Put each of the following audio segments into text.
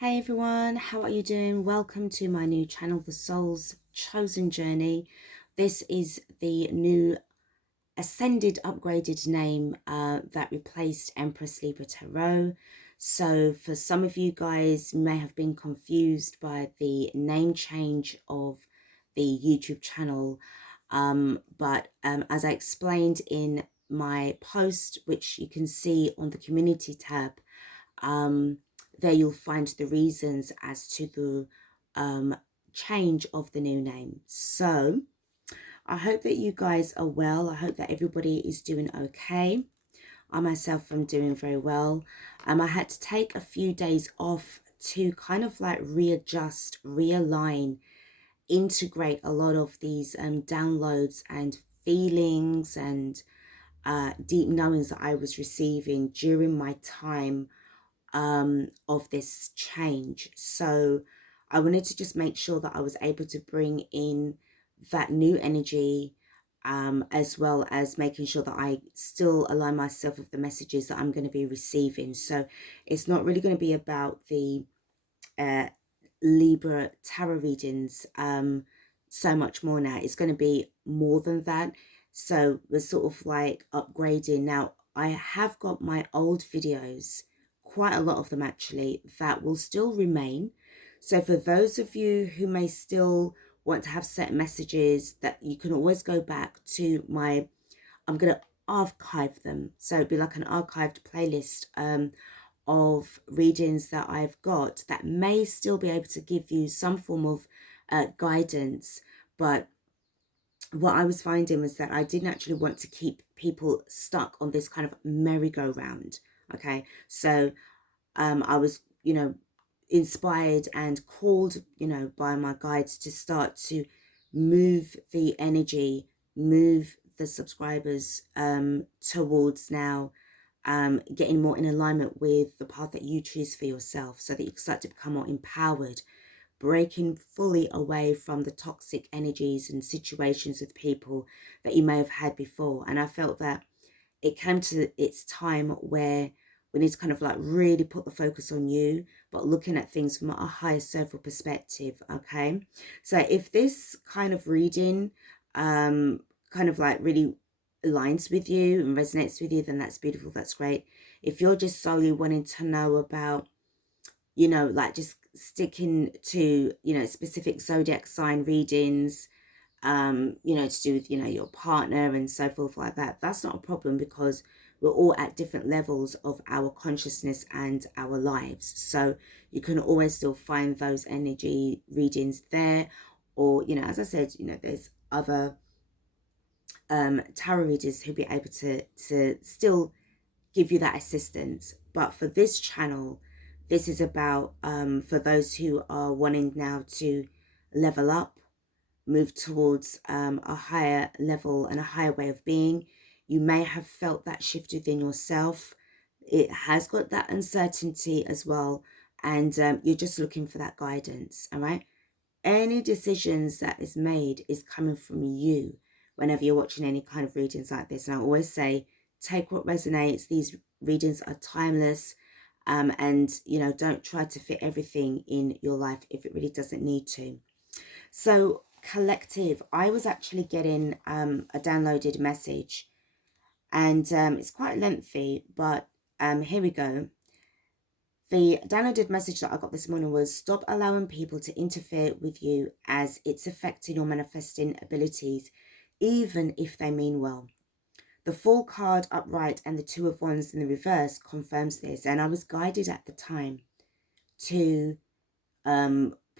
Hey everyone, how are you doing? Welcome to my new channel, The Soul's Chosen Journey. This is the new ascended, upgraded name that replaced Empress Libra Tarot. So for some of you guys, you may have been confused by the name change of the YouTube channel. But as I explained in my post, which you can see on the community tab, there you'll find the reasons as to the change of the new name. So I hope that you guys are well. I hope that everybody is doing okay. I myself am doing very well. I had to take a few days off to kind of like readjust, realign, integrate a lot of these downloads and feelings and deep knowings that I was receiving during my time of this change. So I wanted to just make sure that I was able to bring in that new energy, as well as making sure that I still align myself with the messages that I'm going to be receiving. So it's not really going to be about the uh, Libra tarot readings so much more now. It's going to be more than that. So we're sort of like upgrading. Now, I have got my old videos, quite a lot of them actually, that will still remain. So for those of you who may still want to have certain messages, that you can always go back to my, I'm going to archive them. So it'd be like an archived playlist of readings that I've got that may still be able to give you some form of guidance. But what I was finding was that I didn't actually want to keep people stuck on this kind of merry-go-round. Okay, so I was, inspired and called, by my guides to start to move the energy, move the subscribers towards now getting more in alignment with the path that you choose for yourself, so that you can start to become more empowered, breaking fully away from the toxic energies and situations with people that you may have had before. And I felt that it came to its time where we need to kind of like really put the focus on you, but looking at things from a higher self perspective. Okay, so if this kind of reading kind of like really aligns with you and resonates with you, then that's beautiful, that's great. If you're just solely wanting to know about, like just sticking to, specific zodiac sign readings, to do with, your partner and so forth like that, that's not a problem, because we're all at different levels of our consciousness and our lives. So you can always still find those energy readings there. Or, as I said, there's other tarot readers who'll be able to still give you that assistance. But for this channel, this is about for those who are wanting now to level up, move towards a higher level and a higher way of being. You may have felt that shift within yourself. It has got that uncertainty as well, and you're just looking for that guidance. All right, any decisions that is made is coming from you whenever you're watching any kind of readings like this. And I always say, take what resonates. These readings are timeless. And don't try to fit everything in your life if it really doesn't need to. So collective, I was actually getting a downloaded message, and it's quite lengthy, but here we go. The downloaded message that I got this morning was, stop allowing people to interfere with you as it's affecting your manifesting abilities, even if they mean well. The Fool card upright and the Two of Wands in the reverse confirms this, and I was guided at the time to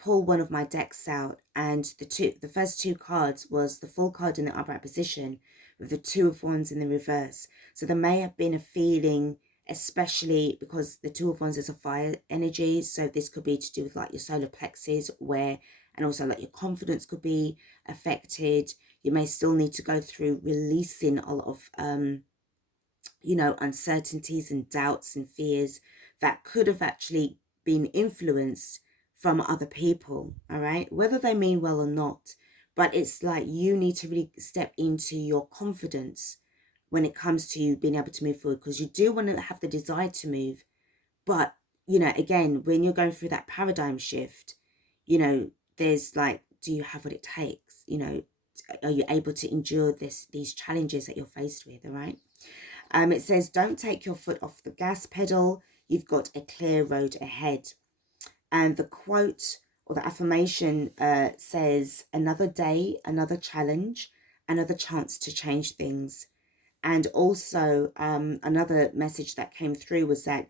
pull one of my decks out, and the first two cards was the Fool card in the upright position with the Two of Wands in the reverse. So there may have been a feeling, especially because the Two of Wands is a fire energy, so this could be to do with like your solar plexus, and also like your confidence could be affected. You may still need to go through releasing a lot of uncertainties and doubts and fears that could have actually been influenced from other people. All right, whether they mean well or not, but it's like you need to really step into your confidence when it comes to you being able to move forward, because you do want to have the desire to move, but you know, again, when you're going through that paradigm shift, you know, there's like, do you have what it takes? You know, are you able to endure these challenges that you're faced with? All right. It says, don't take your foot off the gas pedal. You've got a clear road ahead. And the quote or the affirmation says, another day, another challenge, another chance to change things. And also another message that came through was that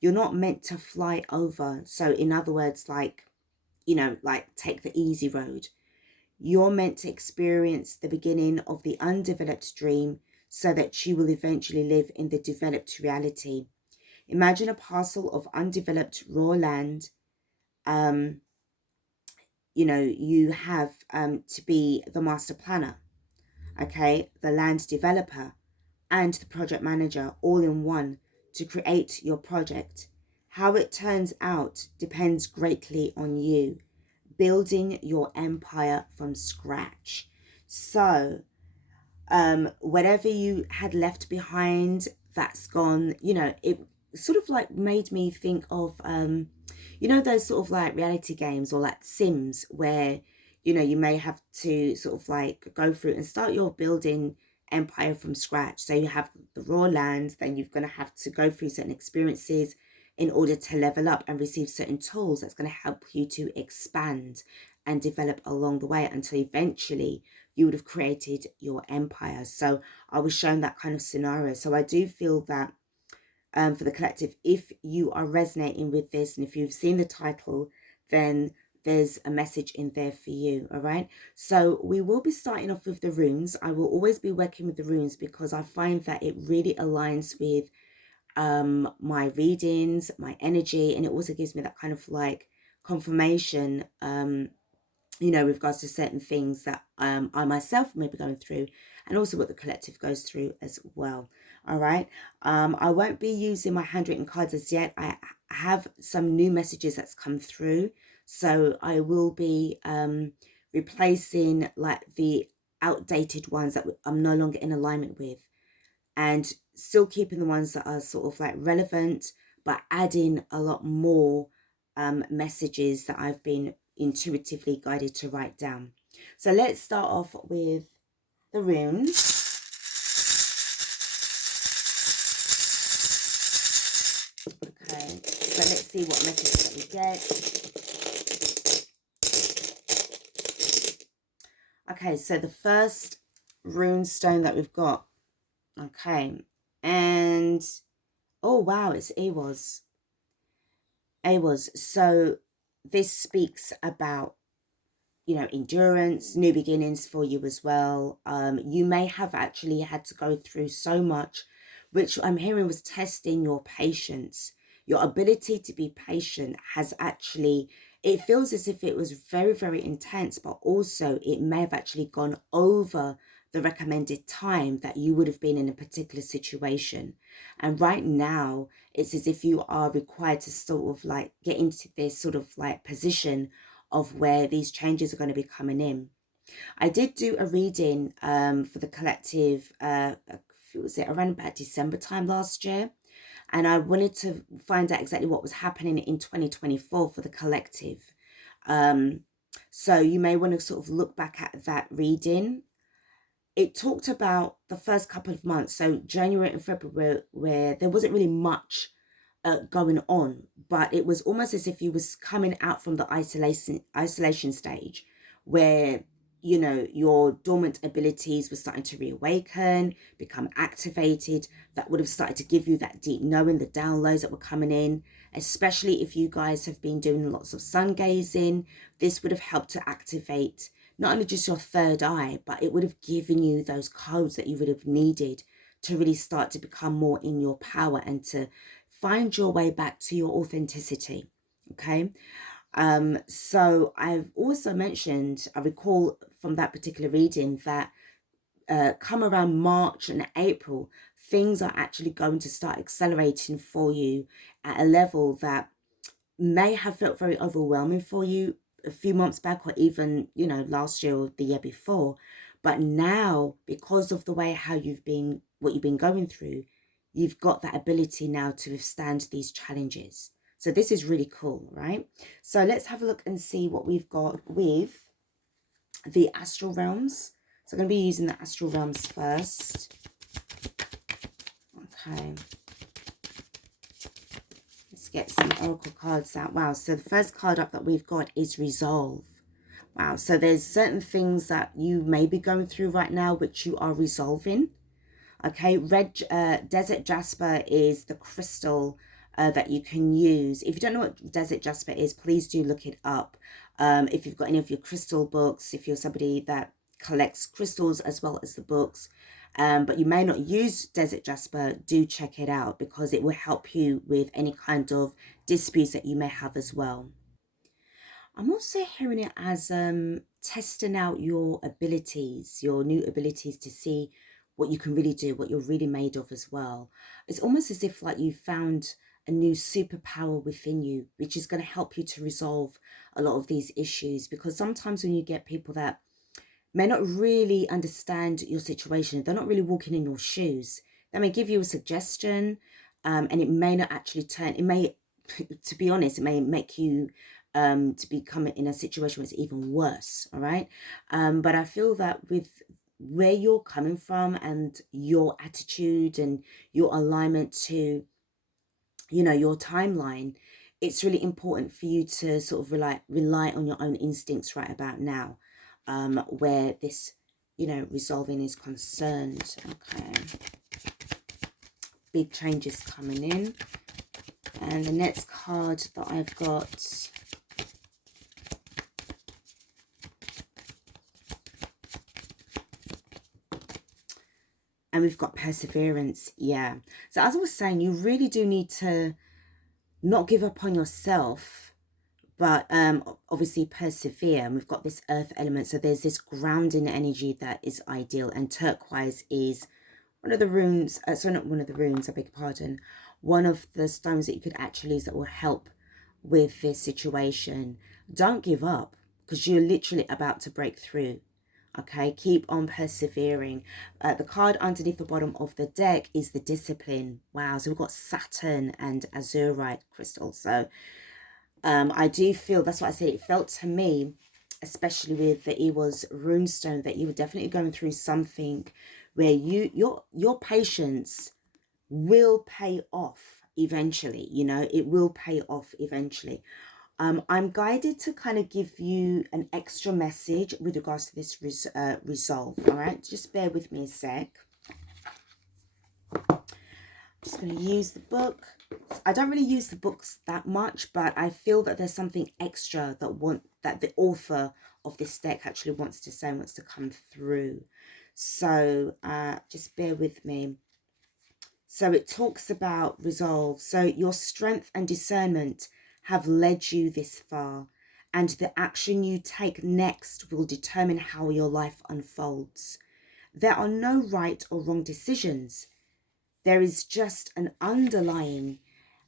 you're not meant to fly over. So in other words, like, you know, like take the easy road. You're meant to experience the beginning of the undeveloped dream so that you will eventually live in the developed reality. Imagine a parcel of undeveloped raw land. You know, you have to be the master planner, okay, the land developer, and the project manager all in one to create your project. How it turns out depends greatly on you building your empire from scratch. So whatever you had left behind, that's gone. You know, it sort of like made me think of you know, those sort of like reality games or like Sims where, you know, you may have to sort of like go through and start your building empire from scratch. So you have the raw land, then you're going to have to go through certain experiences in order to level up and receive certain tools that's going to help you to expand and develop along the way until eventually you would have created your empire. So I was shown that kind of scenario. So I do feel that for the collective, if you are resonating with this and if you've seen the title, then there's a message in there for you. All right. So we will be starting off with the runes. I will always be working with the runes because I find that it really aligns with my readings, my energy, and it also gives me that kind of like confirmation you know, with regards to certain things that I myself may be going through, and also what the collective goes through as well. All right. I won't be using my handwritten cards as yet. I have some new messages that's come through, so I will be replacing like the outdated ones that I'm no longer in alignment with, and still keeping the ones that are sort of like relevant, but adding a lot more messages that I've been intuitively guided to write down. So let's start off with the runes. Okay, so let's see what messages that we get. Okay, so the first rune stone that we've got. Okay, and oh wow, it's Awaz. So this speaks about, you know, endurance, new beginnings for you as well. You may have actually had to go through so much, which I'm hearing was testing your patience. Your ability to be patient has actually, it feels as if it was very, very intense, but also it may have actually gone over the recommended time that you would have been in a particular situation. And right now, it's as if you are required to sort of like get into this sort of like position of where these changes are going to be coming in. I did do a reading for the collective, was it around about December time last year? And I wanted to find out exactly what was happening in 2024 for the collective. So you may want to sort of look back at that reading. It talked about the first couple of months, so January and February, where there wasn't really much going on, but it was almost as if you was coming out from the isolation stage where, you know, your dormant abilities were starting to reawaken, become activated. That would have started to give you that deep knowing, the downloads that were coming in, especially if you guys have been doing lots of sun gazing. This would have helped to activate not only just your third eye, but it would have given you those codes that you would have needed to really start to become more in your power and to find your way back to your authenticity. Okay. So I've also mentioned, I recall from that particular reading that come around March and April, things are actually going to start accelerating for you at a level that may have felt very overwhelming for you a few months back, or even, you know, last year or the year before. But now, because of the way how you've been, what you've been going through, you've got that ability now to withstand these challenges. So this is really cool, right? So let's have a look and see what we've got with the astral realms. So I'm going to be using the astral realms first. Okay. Let's get some oracle cards out. Wow, so the first card up that we've got is resolve. Wow, so there's certain things that you may be going through right now which you are resolving. Okay, desert jasper is the crystal that you can use. If you don't know what desert jasper is, please do look it up. If you've got any of your crystal books, if you're somebody that collects crystals as well as the books, but you may not use desert jasper, do check it out because it will help you with any kind of disputes that you may have as well. I'm also hearing it as testing out your abilities, your new abilities to see what you can really do, what you're really made of as well. It's almost as if like you found a new superpower within you, which is going to help you to resolve a lot of these issues. Because sometimes when you get people that may not really understand your situation, they're not really walking in your shoes, they may give you a suggestion, and it may not actually turn, it may, to be honest, it may make you to become in a situation where it's even worse. All right. But I feel that with where you're coming from and your attitude and your alignment to, you know, your timeline, it's really important for you to sort of rely on your own instincts right about now, where this, you know, resolving is concerned. Okay. Big changes coming in. And the next card that I've got, and we've got perseverance. Yeah. So as I was saying, you really do need to not give up on yourself, but obviously persevere. And we've got this earth element. So there's this grounding energy that is ideal. And turquoise is one of the runes. Sorry, not one of the runes, I beg your pardon. One of the stones that you could actually use that will help with this situation. Don't give up because you're literally about to break through. Okay, keep on persevering. The card underneath the bottom of the deck is the discipline. Wow, so we've got Saturn and Azurite crystal. So I do feel, that's what I said, it felt to me, especially with the Ewa's runestone, that you were definitely going through something where your patience will pay off eventually. You know, it will pay off eventually. I'm guided to kind of give you an extra message with regards to this resolve. All right, just bear with me a sec. Just going to use the book. I don't really use the books that much, but I feel that there's something extra that the author of this deck actually wants to say, wants to come through. So just bear with me. So it talks about resolve. So your strength and discernment have led you this far, and the action you take next will determine how your life unfolds. There are no right or wrong decisions. There is just an underlying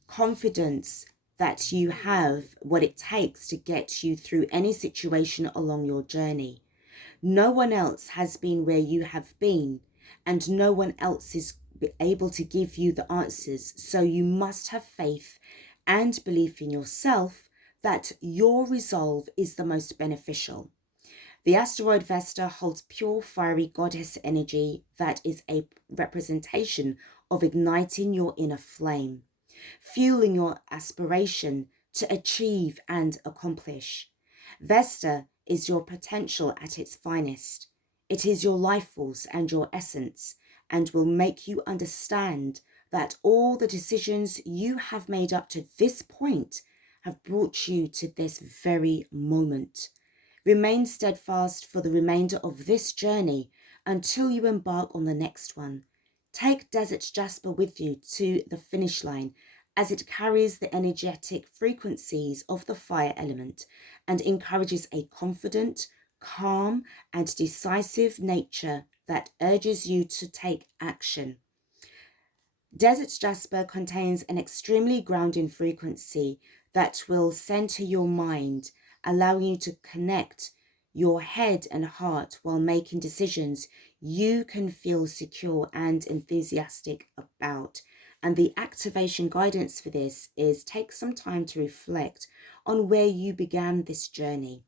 confidence that you have what it takes to get you through any situation along your journey. No one else has been where you have been, and no one else is able to give you the answers. So you must have faith and belief in yourself that your resolve is the most beneficial. The asteroid Vesta holds pure fiery goddess energy that is a representation of igniting your inner flame, fueling your aspiration to achieve and accomplish. Vesta is your potential at its finest. It is your life force and your essence, and will make you understand that all the decisions you have made up to this point have brought you to this very moment. Remain steadfast for the remainder of this journey until you embark on the next one. Take Desert Jasper with you to the finish line, as it carries the energetic frequencies of the fire element and encourages a confident, calm, and decisive nature that urges you to take action. Desert Jasper contains an extremely grounding frequency that will center your mind, allowing you to connect your head and heart while making decisions you can feel secure and enthusiastic about. And the activation guidance for this is take some time to reflect on where you began this journey.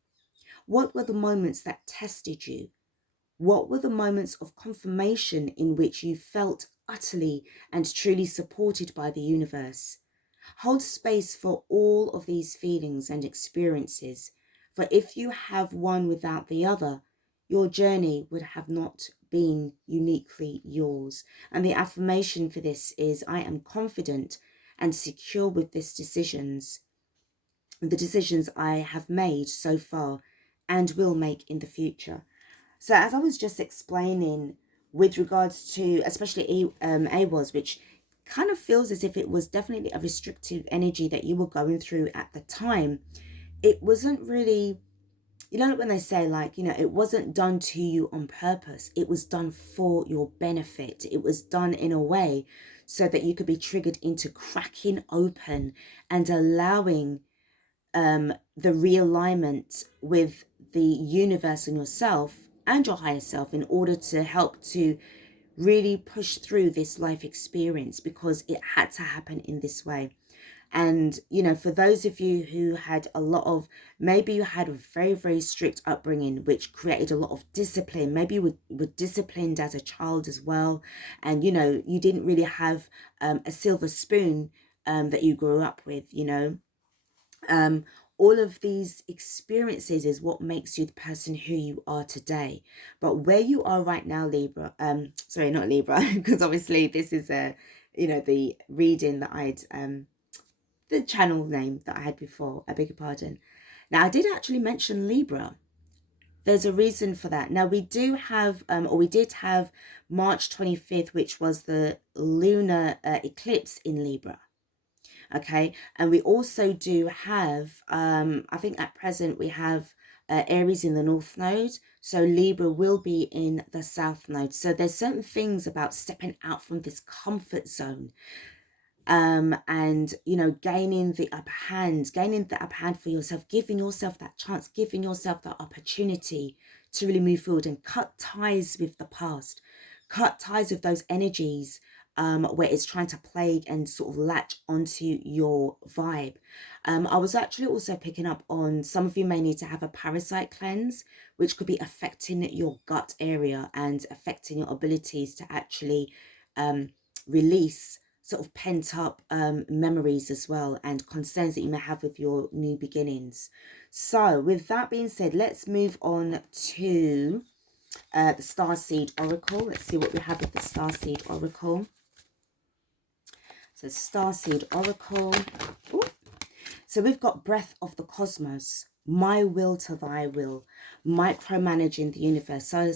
What were the moments that tested you? What were the moments of confirmation in which you felt utterly and truly supported by the universe? Hold space for all of these feelings and experiences, for if you have one without the other, your journey would have not been uniquely yours. And the affirmation for this is, I am confident and secure with the decisions I have made so far and will make in the future. So as I was just explaining with regards to especially AWOS, which kind of feels as if it was definitely a restrictive energy that you were going through at the time, it wasn't really, you know, when they say, like, you know, it wasn't done to you on purpose. It was done for your benefit. It was done in a way so that you could be triggered into cracking open and allowing the realignment with the universe and yourself and your higher self in order to help to really push through this life experience, because it had to happen in this way. And, you know, for those of you who had a lot of, maybe you had a very, very strict upbringing, which created a lot of discipline. Maybe you were disciplined as a child as well. And, you know, you didn't really have a silver spoon that you grew up with, you know. All of these experiences is what makes you the person who you are today. But where you are right now, Libra, sorry, not Libra, because obviously this is you know, the reading that I'd, the channel name that I had before, I beg your pardon. Now, I did actually mention Libra. There's a reason for that. Now, we do have, or we did have March 25th, which was the lunar eclipse in Libra. Okay, and we also do have, I think at present we have Aries in the North Node, so Libra will be in the South Node. So there's certain things about stepping out from this comfort zone, and, you know, gaining the upper hand for yourself, giving yourself that chance, giving yourself that opportunity to really move forward and cut ties with the past, cut ties with those energies where it's trying to plague and sort of latch onto your vibe. I was actually also picking up on some of you may need to have a parasite cleanse, which could be affecting your gut area and affecting your abilities to actually release sort of pent up memories as well, and concerns that you may have with your new beginnings. So with that being said, let's move on to the Starseed Oracle. Let's see what we have with the Starseed Oracle. So Starseed Oracle. Ooh. So we've got Breath of the Cosmos, my will to thy will, micromanaging the universe. So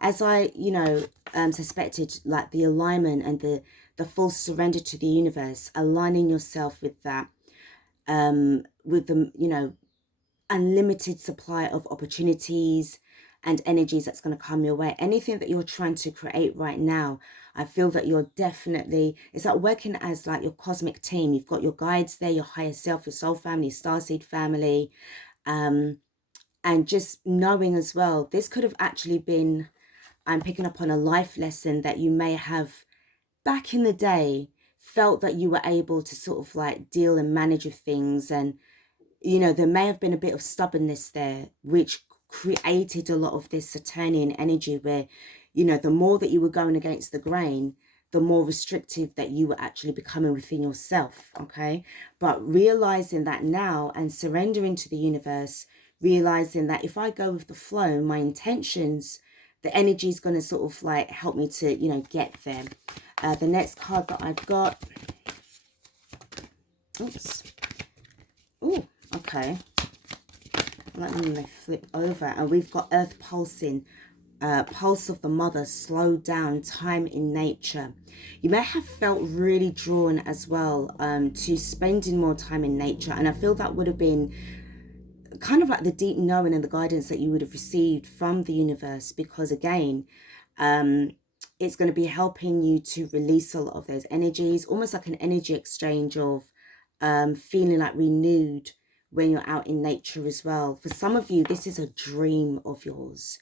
as I, you know, suspected, like the alignment and the full surrender to the universe, aligning yourself with that, with the, you know, unlimited supply of opportunities and energies that's going to come your way. Anything that you're trying to create right now, I feel that you're definitely, it's like working as like your cosmic team. You've got your guides there, your higher self, your soul family, starseed family, and just knowing as well, this could have actually been, I'm picking up on a life lesson that you may have back in the day felt that you were able to sort of like deal and manage with things. And, you know, there may have been a bit of stubbornness there, which created a lot of this Saturnian energy where, you know, the more that you were going against the grain, the more restrictive that you were actually becoming within yourself, okay? But realizing that now and surrendering to the universe, realizing that if I go with the flow, my intentions, the energy is going to sort of like help me to, you know, get there. The next card that I've got, oops, oh, okay. Let me flip over, and we've got Earth pulsing, pulse of the mother, slow down, time in nature. You may have felt really drawn as well to spending more time in nature, and I feel that would have been kind of like the deep knowing and the guidance that you would have received from the universe, because again, it's going to be helping you to release a lot of those energies, almost like an energy exchange of feeling like renewed when you're out in nature as well. For some of you, this is a dream of yours.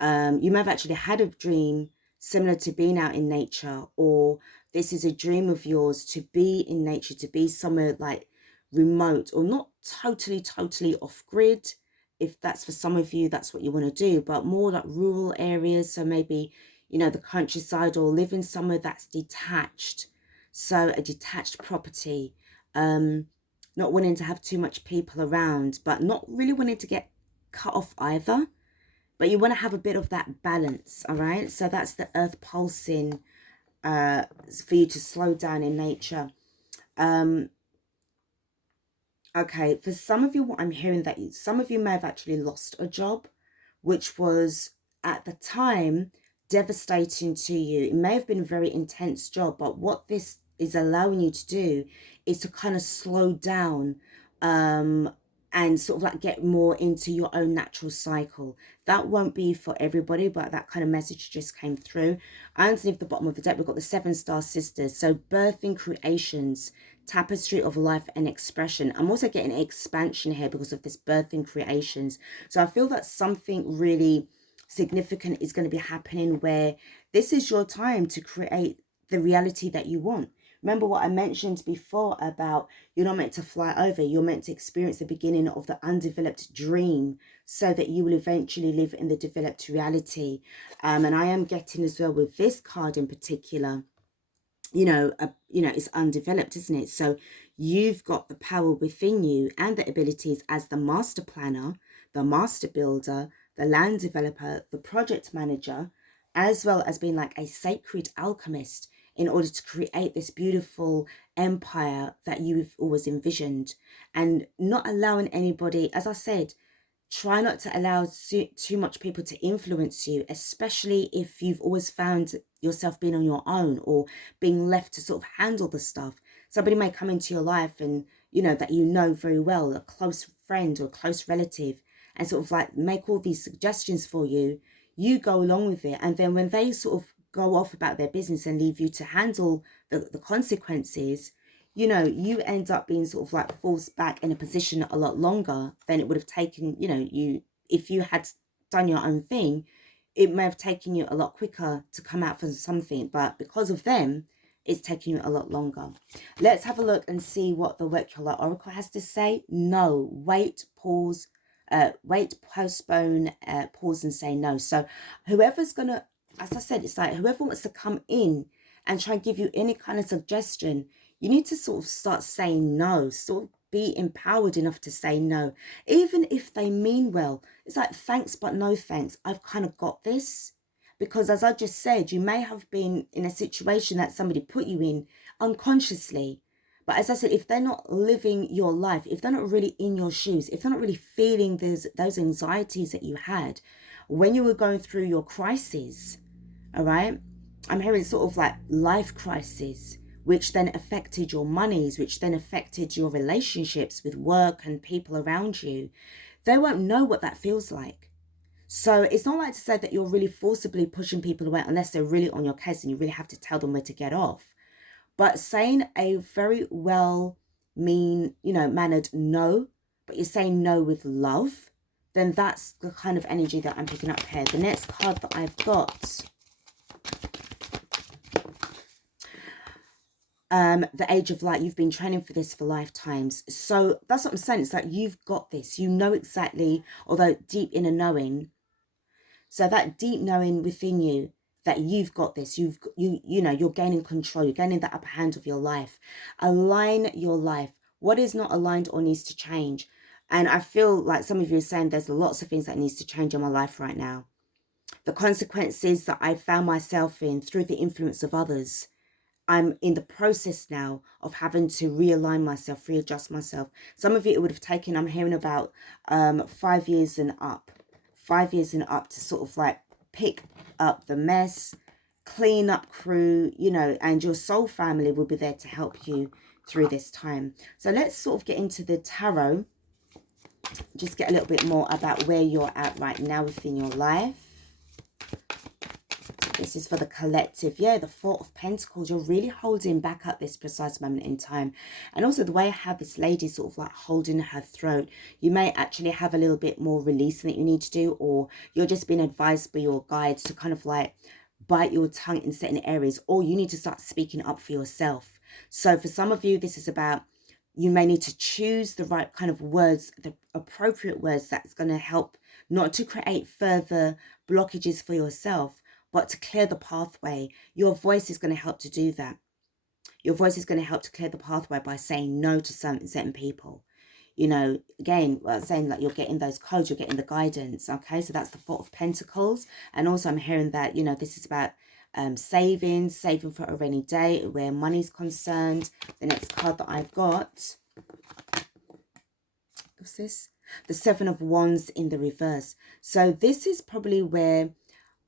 You may have actually had a dream similar to being out in nature, or this is a dream of yours to be in nature, to be somewhere like remote, or not totally off grid. If that's for some of you, that's what you want to do, but more like rural areas. So maybe, you know, the countryside, or living somewhere that's detached. So a detached property, not wanting to have too much people around, but not really wanting to get cut off either. But you want to have a bit of that balance, all right? So that's the earth pulsing, for you to slow down in nature. Okay, for some of you, what I'm hearing, that some of you may have actually lost a job, which was at the time devastating to you. It may have been a very intense job, but what this is allowing you to do is to kind of slow down, and sort of like get more into your own natural cycle. That won't be for everybody, but that kind of message just came through. Underneath the bottom of the deck, we've got the 7-star sisters. So birthing creations, tapestry of life and expression. I'm also getting expansion here because of this birthing creations. So I feel that something really significant is going to be happening, where this is your time to create the reality that you want. Remember what I mentioned before about you're not meant to fly over, you're meant to experience the beginning of the undeveloped dream, so that you will eventually live in the developed reality. And I am getting as well with this card in particular, it's undeveloped, isn't it? So you've got the power within you and the abilities as the master planner, the master builder, the land developer, the project manager, as well as being like a sacred alchemist, in order to create this beautiful empire that you've always envisioned, and not allowing anybody, as I said, try not to allow too much people to influence you, especially if you've always found yourself being on your own, or being left to sort of handle the stuff. Somebody may come into your life, and that you know very well, a close friend or close relative, and sort of like make all these suggestions for you. You go along with it, and then when they sort of go off about their business and leave you to handle the consequences, you end up being sort of like forced back in a position a lot longer than it would have taken, you, if you had done your own thing. It may have taken you a lot quicker to come out for something, but because of them, it's taking you a lot longer. Let's have a look and see what the Work Your Light Oracle has to say. No, wait, pause, postpone, pause and say no. So whoever's gonna, as I said, it's like whoever wants to come in and try and give you any kind of suggestion, you need to sort of start saying no, sort of be empowered enough to say no, even if they mean well. It's like, thanks, but no thanks. I've kind of got this. Because as I just said, you may have been in a situation that somebody put you in unconsciously. But as I said, if they're not living your life, if they're not really in your shoes, if they're not really feeling those anxieties that you had when you were going through your crisis, all right? I'm hearing sort of like life crisis, which then affected your monies, which then affected your relationships with work and people around you. They won't know what that feels like. So it's not like to say that you're really forcibly pushing people away unless they're really on your case and you really have to tell them where to get off. But saying a very mannered no, but you're saying no with love, then that's the kind of energy that I'm picking up here. The next card that I've got, the Age of Light. You've been training for this for lifetimes. So that's what I'm saying. It's like you've got this. You know exactly, although deep inner knowing. So that deep knowing within you that you've got this. You're gaining control. You're gaining the upper hand of your life. Align your life. What is not aligned or needs to change? And I feel like some of you are saying there's lots of things that needs to change in my life right now. The consequences that I found myself in through the influence of others, I'm in the process now of having to realign myself, readjust myself. Some of it would have taken, I'm hearing about 5 years and up. 5 years and up to sort of like pick up the mess, clean up crew, and your soul family will be there to help you through this time. So let's sort of get into the tarot. Just get a little bit more about where you're at right now within your life. This is for the collective. Yeah, the Four of Pentacles. You're really holding back at this precise moment in time. And also the way I have this lady sort of like holding her throat. You may actually have a little bit more releasing that you need to do, or you're just being advised by your guides to kind of like bite your tongue in certain areas, or you need to start speaking up for yourself. So for some of you, this is about, you may need to choose the right kind of words, the appropriate words that's going to help not to create further blockages for yourself, but to clear the pathway. Your voice is going to help to do that. Your voice is going to help to clear the pathway by saying no to certain people. You know, again, saying that you're getting those codes, you're getting the guidance. Okay, so that's the Four of Pentacles. And also I'm hearing that, you know, this is about saving for a rainy day where money's concerned. The next card that I've got, what's this? The Seven of Wands in the reverse. So this is probably where,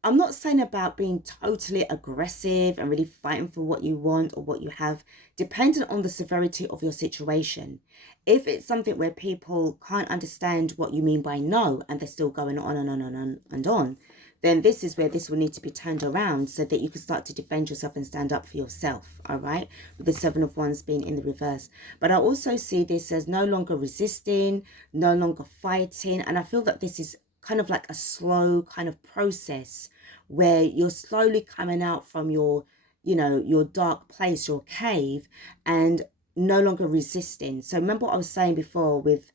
I'm not saying about being totally aggressive and really fighting for what you want or what you have, dependent on the severity of your situation. If it's something where people can't understand what you mean by no, and they're still going on and on and on and on, then this is where this will need to be turned around so that you can start to defend yourself and stand up for yourself, all right? With the Seven of Wands being in the reverse. But I also see this as no longer resisting, no longer fighting, and I feel that this is kind of like a slow kind of process where you're slowly coming out from your, you know, your dark place, your cave, and no longer resisting. So remember what I was saying before with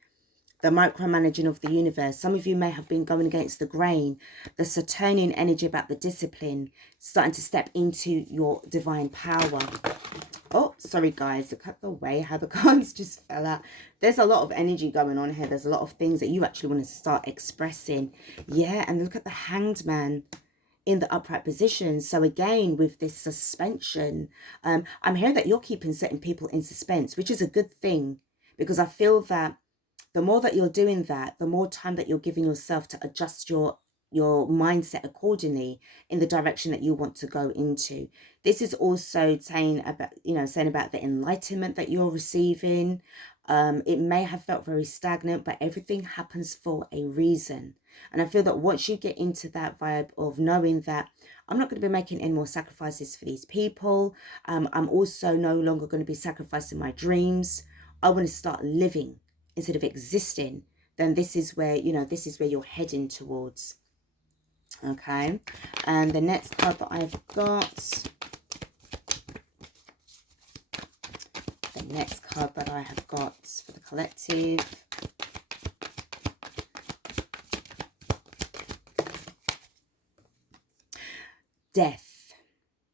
the micromanaging of the universe. Some of you may have been going against the grain, the Saturnian energy about the discipline, starting to step into your divine power. Oh, sorry guys, look at the way how the cards just fell out. There's a lot of energy going on here. There's a lot of things that you actually want to start expressing. Yeah, and look at the Hanged Man in the upright position. So again, with this suspension, I'm hearing that you're keeping certain people in suspense, which is a good thing, because I feel that the more that you're doing that, the more time that you're giving yourself to adjust your mindset accordingly in the direction that you want to go into. This is also saying about, you know, saying about the enlightenment that you're receiving. It may have felt very stagnant, but everything happens for a reason. And I feel that once you get into that vibe of knowing that I'm not going to be making any more sacrifices for these people, I'm also no longer going to be sacrificing my dreams. I want to start living instead of existing. Then this is where, you know, this is where you're heading towards. Okay, and the next card that I've got, the next card that I have got for the collective, death.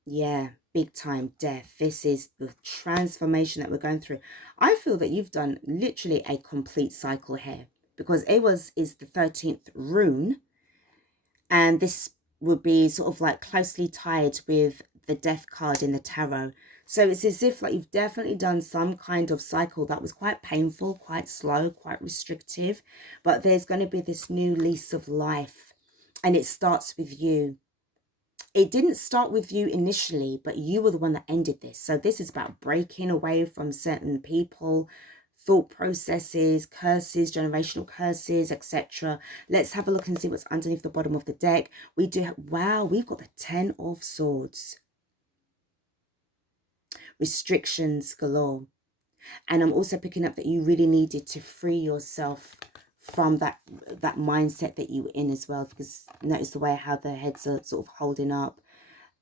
Yeah, big time death. This is the transformation that we're going through. I feel that you've done literally a complete cycle here, because is the 13th rune, and this would be sort of like closely tied with the death card in the tarot. So it's as if like you've definitely done some kind of cycle that was quite painful, quite slow, quite restrictive, but there's going to be this new lease of life, and it starts with you. It didn't start with you initially, but you were the one that ended this. So this is about breaking away from certain people, thought processes, curses, generational curses, etc. Let's have a look and see what's underneath the bottom of the deck. We do have, wow, we've got the 10 of Swords. Restrictions galore. And I'm also picking up that you really needed to free yourself from that mindset that you were in as well, because notice the way how the heads are sort of holding up.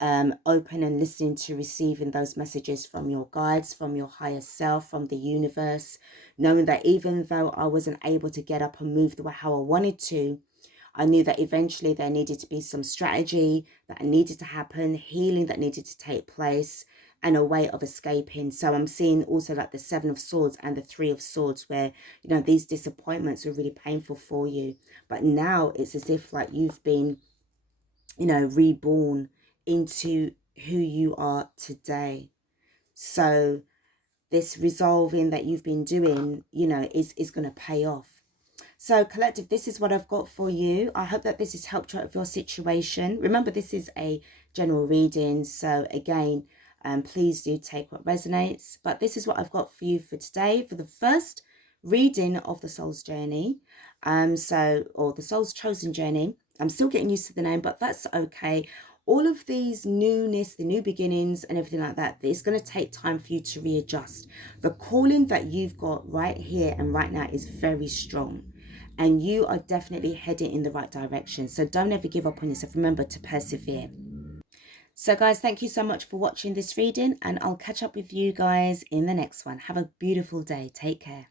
Open and listening to receiving those messages from your guides, from your higher self, from the universe, knowing that even though I wasn't able to get up and move the way how I wanted to, I knew that eventually there needed to be some strategy that needed to happen, healing that needed to take place, and a way of escaping. So I'm seeing also like the 7 of Swords and the 3 of Swords, where, you know, these disappointments were really painful for you. But now it's as if like you've been, you know, reborn into who you are today. So this resolving that you've been doing, you know, is going to pay off. So collective, this is what I've got for you. I hope that this has helped you out of your situation. Remember, this is a general reading, so again, please do take what resonates. But this is what I've got for you for today, for the first reading of the Soul's Journey, or the Soul's Chosen Journey. I'm still getting used to the name, but that's okay. All of these newness, the new beginnings and everything like that, it's going to take time for you to readjust. The calling that you've got right here and right now is very strong, and you are definitely heading in the right direction. So don't ever give up on yourself. Remember to persevere. So guys, thank you so much for watching this reading, and I'll catch up with you guys in the next one. Have a beautiful day. Take care.